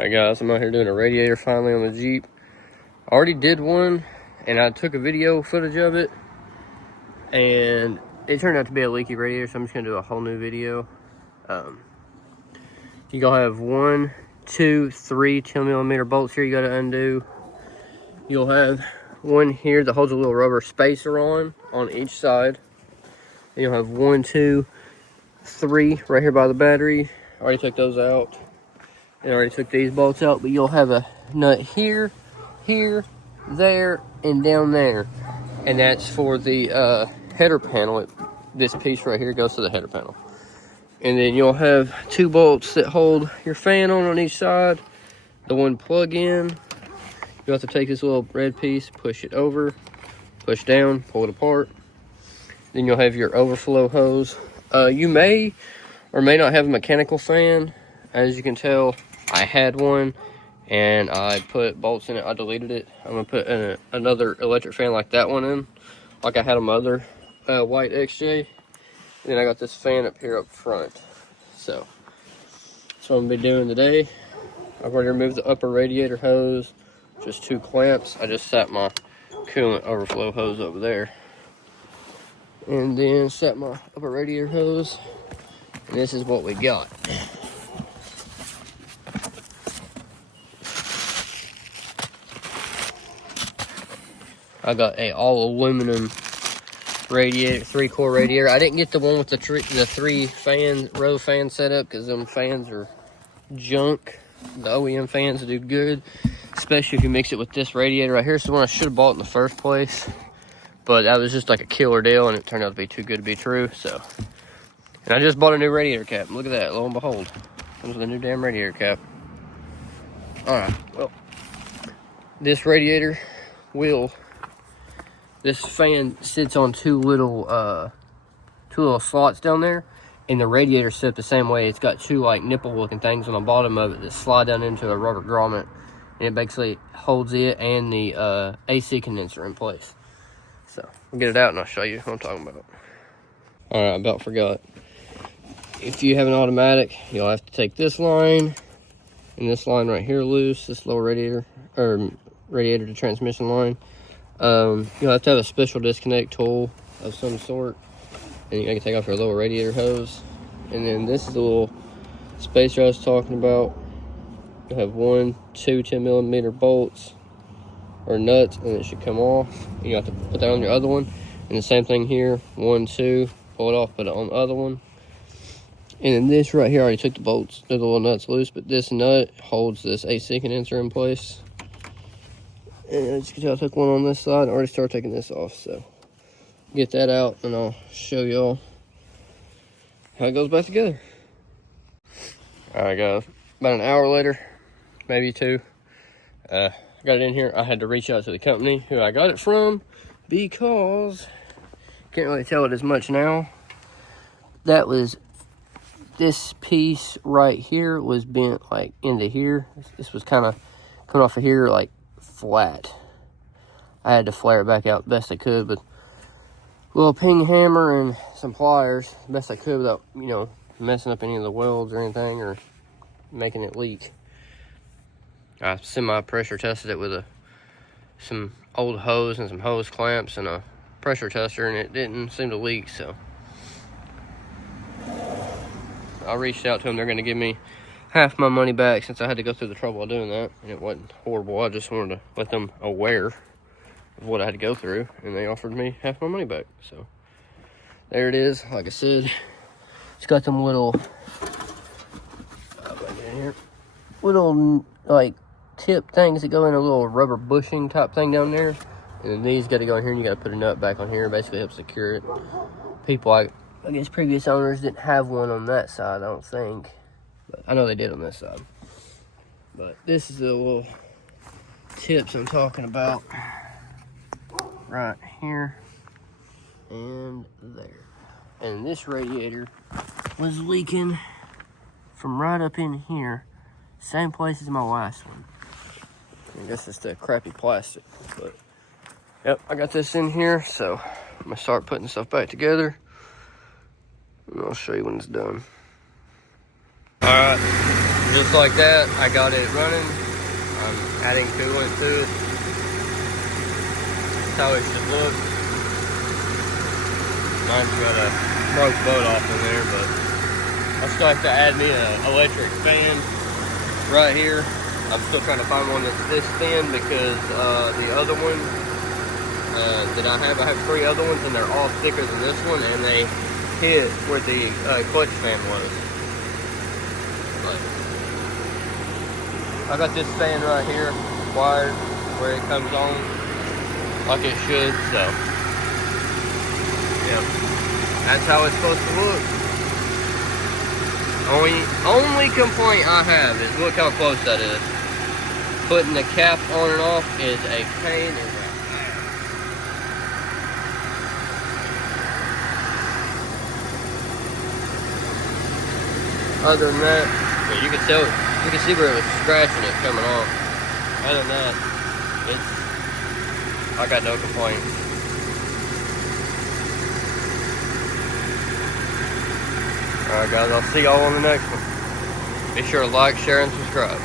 Alright guys, I'm out here doing a radiator finally on the Jeep. I already did one and I took a video footage of it and it turned out to be a leaky radiator, so I'm just gonna do a whole new video. You gotta have 1, 2, 3 10mm bolts here you gotta undo. You'll have one here that holds a little rubber spacer on each side. And you'll have 1, 2, 3 right here by the battery. I already took those out. And I already took these bolts out, but you'll have a nut here, here, there, and down there. And that's for the header panel. This piece right here goes to the header panel. And then you'll have 2 bolts that hold your fan on each side. The one plug in. You'll have to take this little red piece, push it over, push down, pull it apart. Then you'll have your overflow hose. You may or may not have a mechanical fan. As you can tell, I had one and I put bolts in it. I deleted it. I'm gonna put another electric fan like that one in, like I had a mother white XJ. And then I got this fan up here up front. So that's what I'm gonna be doing today. I've already removed the upper radiator hose, just 2 clamps. I just set my coolant overflow hose over there, and then set my upper radiator hose. And this is what we got. I got a all aluminum radiator, 3-core radiator. I didn't get the one with the 3 row fan setup because them fans are junk. The OEM fans do good, especially if you mix it with this radiator right here. It's the one I should have bought in the first place, but that was just like a killer deal, and it turned out to be too good to be true. So, and I just bought a new radiator cap. Look at that! Lo and behold, comes with a new damn radiator cap. All right, well, this radiator will. This fan sits on 2 little slots down there, and the radiator set up the same way. It's got 2 like nipple looking things on the bottom of it that slide down into a rubber grommet, and it basically holds it and the AC condenser in place. So we'll get it out and I'll show you what I'm talking about. All right, I about forgot. If you have an automatic, you'll have to take this line and this line right here loose, this lower radiator or radiator to transmission line. You'll have to have a special disconnect tool of some sort, and you can take off your lower radiator hose. And then this is the little spacer I was talking about. You'll have 1, 2 10mm bolts or nuts, and it should come off. You have to put that on your other one, and the same thing here. 1, 2, pull it off, put it on the other one. And then this right here, I already took the bolts, the little nuts loose, but this nut holds this AC condenser in place. And as you can tell, I took one on this side and already started taking this off. So get that out and I'll show y'all how it goes back together. All right, guys, about an hour later, maybe 2, I got it in here. I had to reach out to the company who I got it from because can't really tell it as much now. That was this piece right here was bent like into here. This was kind of coming off of here like flat. I had to flare it back out the best I could with a little ping hammer and some pliers, the best I could without, you know, messing up any of the welds or anything or making it leak. I semi-pressure tested it with some old hose and some hose clamps and a pressure tester, and it didn't seem to leak. So I reached out to them. They're going to give me half my money back since I had to go through the trouble of doing that, and it wasn't horrible. I just wanted to let them aware of what I had to go through, and they offered me half my money back. So there it is. Like I said, it's got them little little like tip things that go in a little rubber bushing type thing down there, and then these got to go in here, and you got to put a nut back on here. Basically help secure it. People, I guess previous owners didn't have one on that side, I don't think. But I know they did on this side. But this is the little tips I'm talking about. Right here and there. And this radiator was leaking from right up in here. Same place as my last one. I guess it's the crappy plastic. But yep, I got this in here, so I'm gonna start putting stuff back together. And I'll show you when it's done. All right. Just like that, I got it running. I'm adding coolant to it. That's how it should look. Mine's got a broke bolt off in there, but I'll still have to add me an electric fan right here. I'm still trying to find one that's this thin because the other one that I have 3 other ones and they're all thicker than this one, and they hit where the clutch fan was. But I got this fan right here wired where it comes on like it should, so yeah, that's how it's supposed to look. Only complaint I have is look how close that is. Putting the cap on and off is a pain in the ass. Other than that, yeah, you can see where it was scratching it coming off. Other than that, I got no complaints. Alright guys, I'll see y'all on the next one. Be sure to like, share, and subscribe.